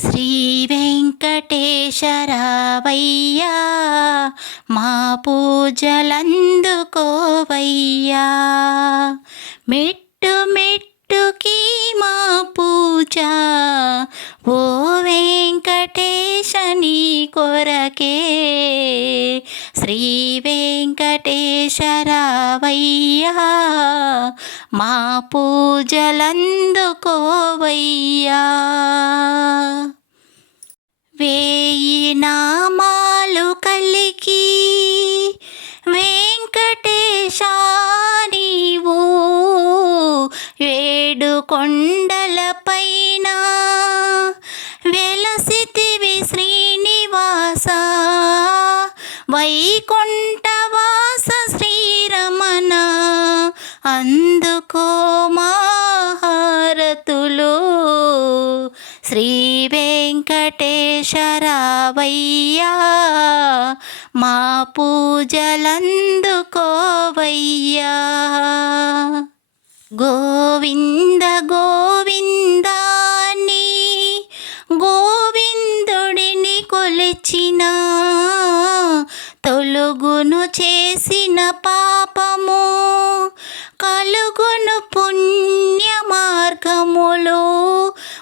శ్రీ వెంకటేశరావయ్యా మా పూజలందుకోవయ్యా. మెట్టు మెట్టుకి మా పూజ ఓ వెంకటేశ నీ కొరకే. శ్రీ వెంకటేశరావయ్యా మా పూజలందుకోవయ్యా. వేయి నామాలు కలిగి వెంకటేశ నీవు ఏడు కొండలపైన వెలసితివి శ్రీనివాస. వైకుంఠవాస శ్రీరమణ అందుకో మా హారతులు. శ్రీ వెంకటేశరావయ్యా మా పూజలందుకోవయ్యా. గోవింద గోవిందాని గోవిందుడిని కొలిచిన తొలుగును చేసిన పాపము కలుగును పుణ్య మార్గములు.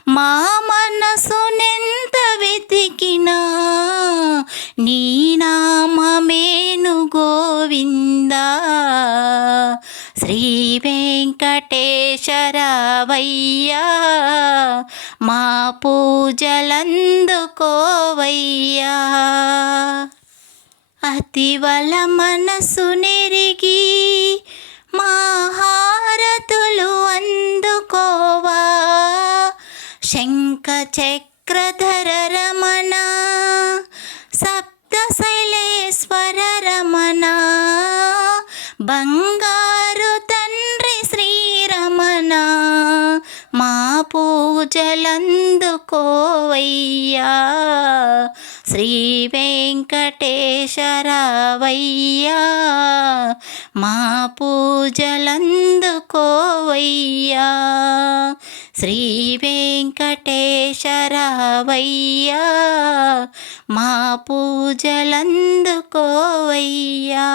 మా మనసునెంత వెతికినా నీ నామమేను గోవిందా. శ్రీ వెంకటేశరావయ్యా మా పూజలందుకోవయ్యా. అతివల మనసు నెరిగి మా హారతులు అందుకోవా. శంఖ చక్రధర రమణ సప్తశైలేశ్వర రమణ బంగారు తండ్రి శ్రీరమణ మా పూజలందుకోవయ్యా. శ్రీ వెంకటేశరావయ్యా మా పూజలందుకోవయ్యా. శ్రీ వెంకటేశరావయ్యా మా పూజలందుకోవయ్యా.